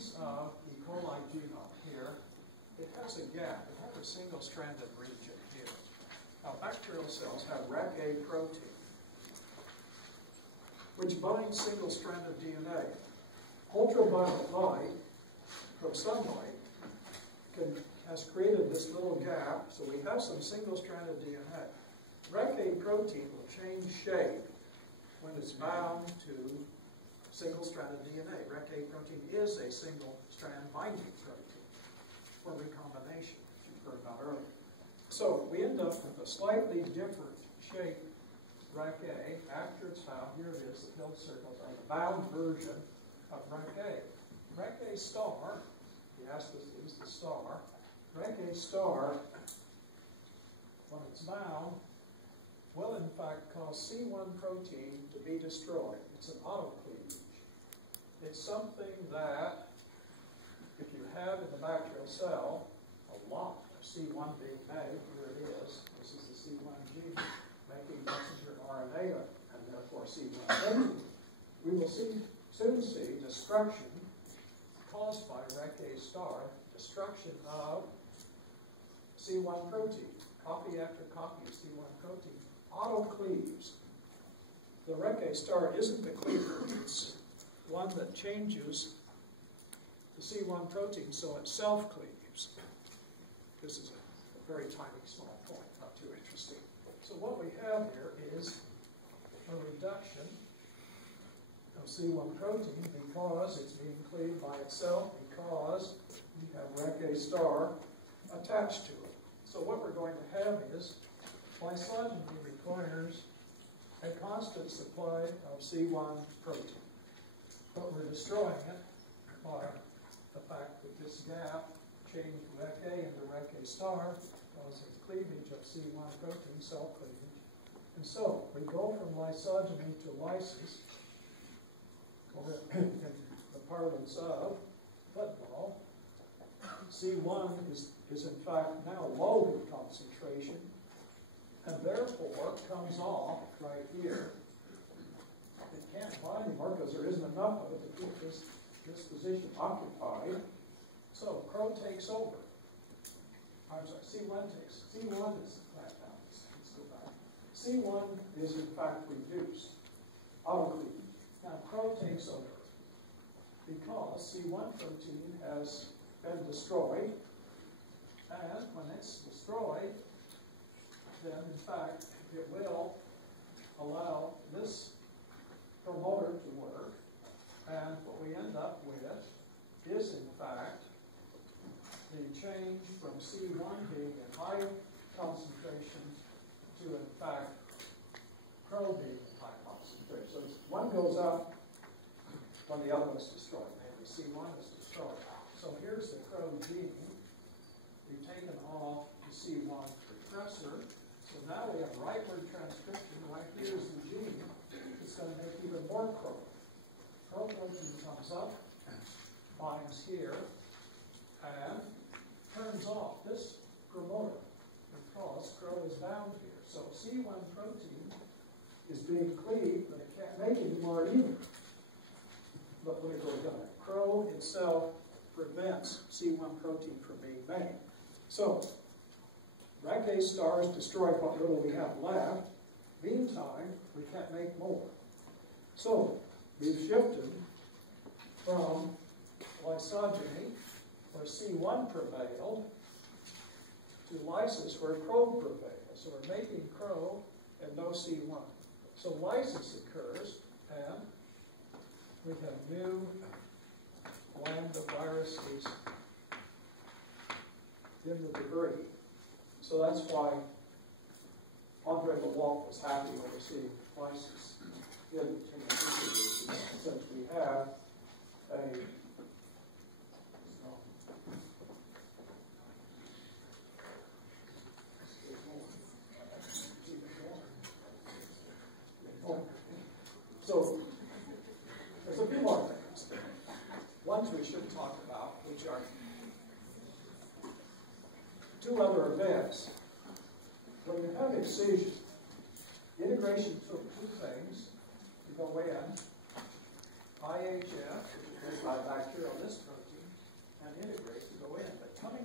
piece of E. coli genome here, it has a gap. It has a single-stranded region here. Now, bacterial cells have Rec-A protein, which binds single-stranded DNA. Ultraviolet light from sunlight has created this little gap, so we have some single-stranded DNA. Rec-A protein will change shape when it's bound to single-stranded DNA. Rec-A protein is a single-strand binding protein for recombination, you've heard about earlier. So we end up with a slightly different shape Rec-A after it's bound. Here it is, the filled circles are the bound version of Rec-A. Rec-A star, he asked us to use the star. Rec-A star, when it's bound, will in fact cause C1 protein to be destroyed. It's an autocleavage. It's something that, if you have in the bacterial cell a lot of C1 being made, here it is, this is the C1 gene making messenger RNA and therefore C1 protein, we will soon see destruction caused by Rec-A star, destruction of C1 protein. Copy after copy of C1 protein autocleaves. The Rec-A star isn't the cleaver, it's one that changes the C1 protein so it self-cleaves. This is a very tiny small point, not too interesting. So what we have here is a reduction of C1 protein because it's being cleaved by itself, because we have Rec-A star attached to it. So what we're going to have is lysogeny requires a constant supply of C1 protein. But we're destroying it by the fact that this gap changed Rec-A into Rec-A star causing cleavage of C1 protein, cell cleavage. And so we go from lysogeny to lysis, in the parlance of football. C1 is in fact now low in concentration, and therefore comes off right here. It can't bind anymore because there isn't enough of it to keep this position occupied. So Crow takes over. I'm sorry, C1 is flat down. Let's go back. C1 is in fact reduced, autocleaved. Now Crow takes over because C1 protein has been destroyed, and when it's destroyed, then in fact it will allow this promoter to work, and what we end up with is in fact the change from C1 being in high concentration to in fact Crow being in high concentration. So one goes up when the other one is destroyed. Maybe C1 is destroyed. So here's the Crow gene. We've taken off the C1 repressor. So now we have rightward transcription. Right here is the gene. It's going to make even more Crow. Crow protein comes up, binds here, and turns off this promoter because Crow is bound here. So C1 protein is being cleaved, but it can't make any more either. But when it goes down, Crow itself prevents C1 protein from being made. So Rec-A stars destroy what little we have left. Meantime, we can't make more. So we've shifted from lysogeny, where C1 prevailed, to lysis, where Crow prevails. So we're making Crow and no C1. So lysis occurs, and we have new lambda viruses in the debris. So that's why Andre Lewalk was happy when we see lysis in the debris, since we have a so there's a few more things. Ones we should talk about, which are two other events. When you have excision, integration took two things. You go in, IHF, which is by bacterial this protein,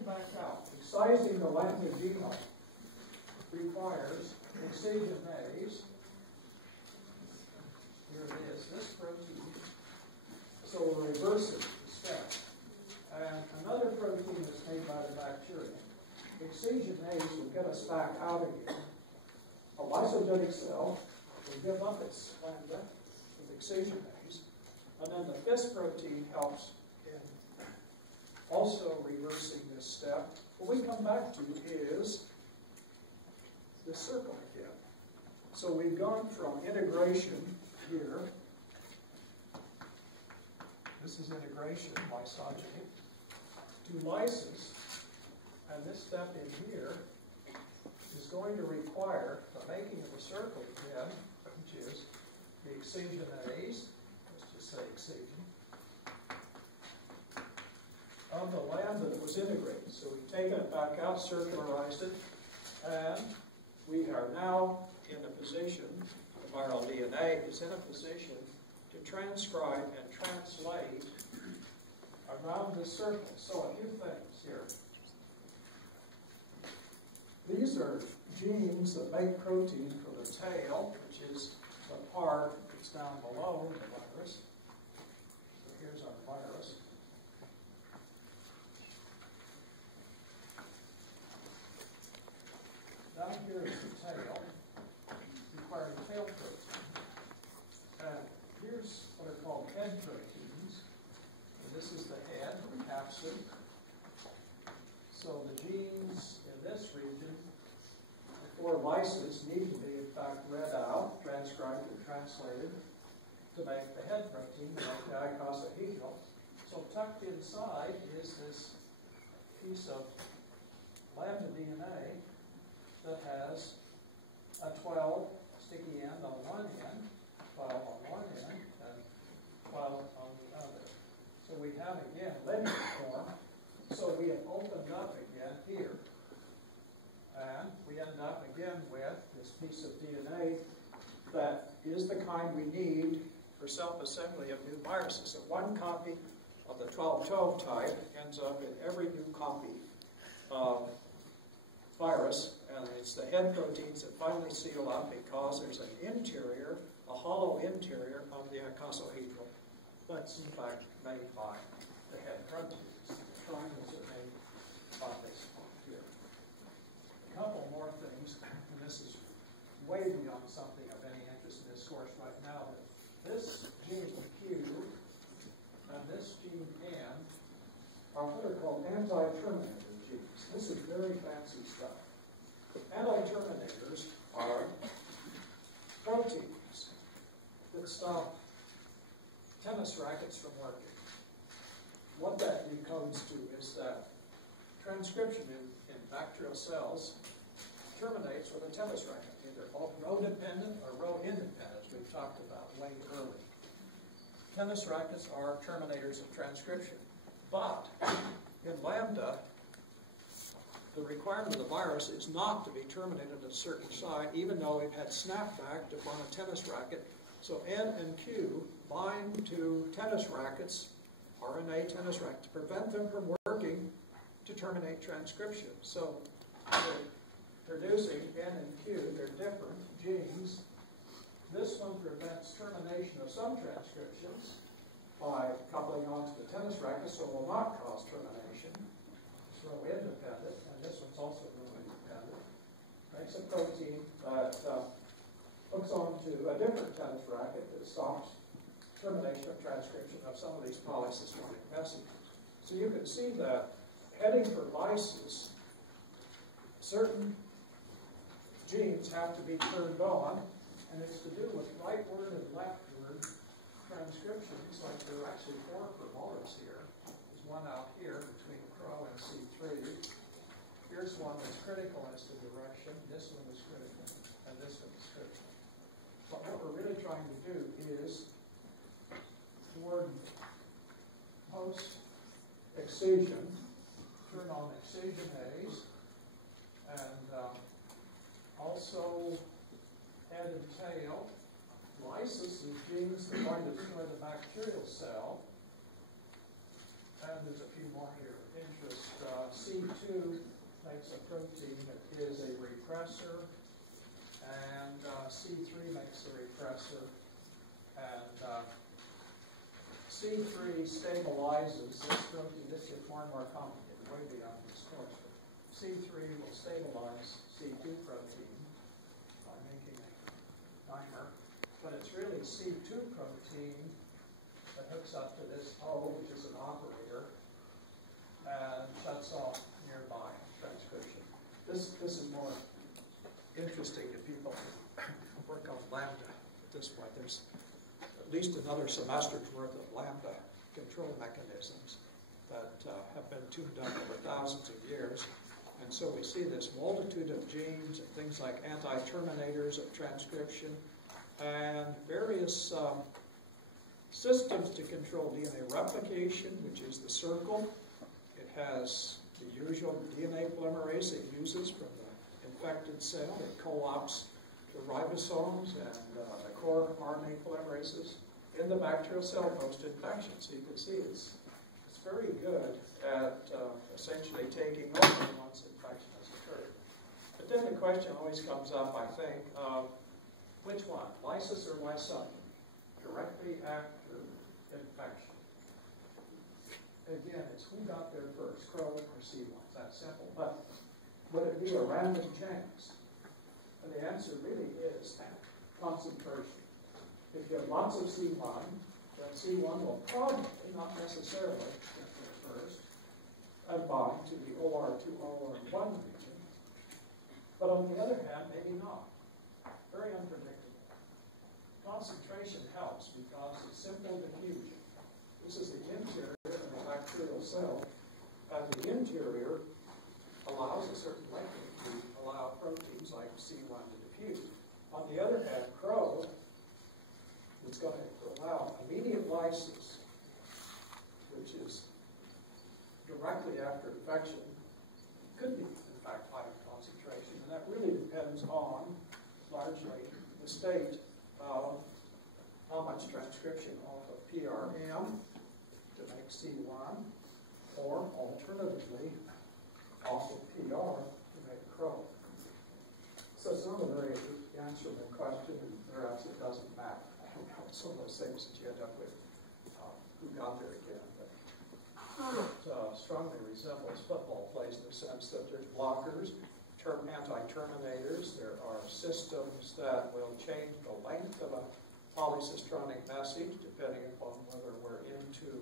back out. Excising the lambda genome requires excisionase. Here it is, this protein. So we'll reverse it, the step. And another protein is made by the bacteria. Excisionase will get us back out again. A lysogenic cell will give up its lambda with excisionase. And then the FIS protein helps in also reversing this step. What we come back to is the circle again. So we've gone from integration here. This is integration, lysogeny, to lysis. And this step in here is going to require the making of a circle again, which is the excisionase, let's just say excision, of the lambda that was integrated. So we've taken it back out, circularized it, and we are now in a position, the viral DNA is in a position to transcribe and translate around this circle. So a few things here. These are genes that make protein for the tail, which is the part that's down below the virus. So here's our virus. Down here is the tail, requiring tail protein. And here's what are called head proteins. And this is the head, the capsid. So the genes in this region, before lysis, need to be in fact read out, transcribed, and translated to make the head protein, like the icosahedral. So tucked inside is this piece of lambda DNA that has a 12 sticky end on one end, 12 on one end, and 12 on the other. So we have again linear form. So we have opened up again here. And we end up again with this piece of DNA that is the kind we need for self-assembly of new viruses. So one copy of the 1212 type ends up in every new copy of virus, and it's the head proteins that finally seal up because there's an interior, a hollow interior of the icosahedral that's in fact made by the head proteins. Triangles are made by this point here. A couple more things, and this is way beyond something of any interest in this course right now, but this gene Q and this gene N are what are called anti-terminator genes. This is very fancy stuff. Anti-terminators are proteins that stop tennis rackets from working. What that decodes to is that transcription in bacterial cells terminates with a tennis racket, either row-dependent or row-independent, as we've talked about way early. Tennis rackets are terminators of transcription. But in lambda, the requirement of the virus is not to be terminated at a certain site, even though we've had snapback to form a tennis racket. So N and Q bind to tennis rackets, RNA tennis racket, to prevent them from working to terminate transcription. So they're producing N and Q, they're different genes. This one prevents termination of some transcriptions by coupling onto the tennis racket, so will not cause termination. It's row independent, and this one's also row independent. Makes a protein that hooks onto a different tennis racket that stops termination of transcription of some of these polysystemic messages. So you can see that heading for lysis, certain genes have to be turned on, and it's to do with rightward and leftward transcriptions. Like there are actually 4 promoters here. There's one out here between Pro and C3. Here's one that's critical as to direction. This one is critical, and this one is critical. But what we're really trying to do is toward post-excision, turn on excisionase, and also head and tail. Lysis is genes that are going to destroy the bacterial cell. And there's a few more here of interest. C2 makes a protein that is a repressor, and C3 makes a repressor, and C3 stabilizes this protein. This gets more and more complicated, way beyond this course. But C3 will stabilize C2 protein by making a dimer, but it's really C2 protein that hooks up to this O, which is an operator, and shuts off nearby transcription. This is more interesting to people who work on lambda at this point. There's at least another semester's worth of lambda control mechanisms that have been tuned up over thousands of years. And so we see this multitude of genes and things like anti-terminators of transcription and various systems to control DNA replication, which is the circle. It has the usual DNA polymerase it uses from the infected cell. It co-opts the ribosomes and the core RNA polymerases in the bacterial cell post-infection. So you can see it's very good at essentially taking over once infection has occurred. But then the question always comes up, I think, of which one, lysis or lysogen, directly after infection? Again, it's who got there first, Crow or C1. It's that simple. But would it be a random chance? And the answer really is concentration. If you have lots of C1, then C1 will probably, not necessarily, get there first and bind to the OR2, OR1 region. But on the other hand, maybe not. Very unpredictable. Concentration helps because it's simple diffusion. This is the interior of the bacterial cell, and the interior allows a certain likelihood to allow proteins like C1 to diffuse. On the other hand, Crow is going to allow immediate lysis, which is directly after infection, could be, in fact, high concentration. And that really depends on, largely, the state of how much transcription off of PRM to make C1, or alternatively, off of PR to make Crow. So it's not a very answerable question, and perhaps it doesn't matter. It's one of those things that you end up with who got there again. But it strongly resembles football plays in the sense that there's blockers, anti-terminators. There are systems that will change the length of a polycistronic message depending upon whether we're into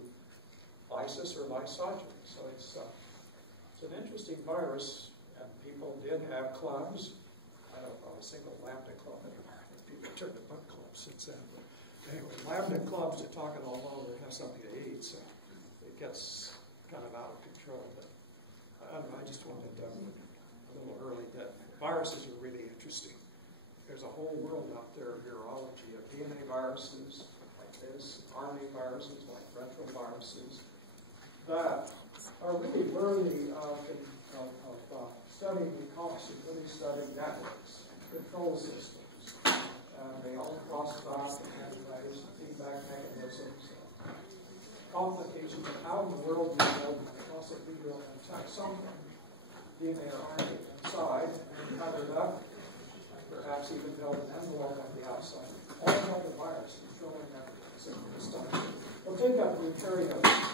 lysis or lysogen. So it's an interesting virus, and people did have clubs. I don't know a single lambda club anymore. People turned to book clubs since then. But anyway, lambda clubs are talking all over and have something to eat, so it gets kind of out of control. But I don't know, I just wanted a little early that viruses are really interesting. There's a whole world out there of virology of DNA viruses like this, RNA viruses like retroviruses, that are really worthy of studying ecology, really studying networks, control systems. They all cross back in many ways, feedback mechanisms, complications of how in the world do you build also figure and attack something, DNA or RNA inside, and cover it up, and perhaps even build an envelope on the outside. All of the viruses, controlling everything. So we'll take up eukaryotes.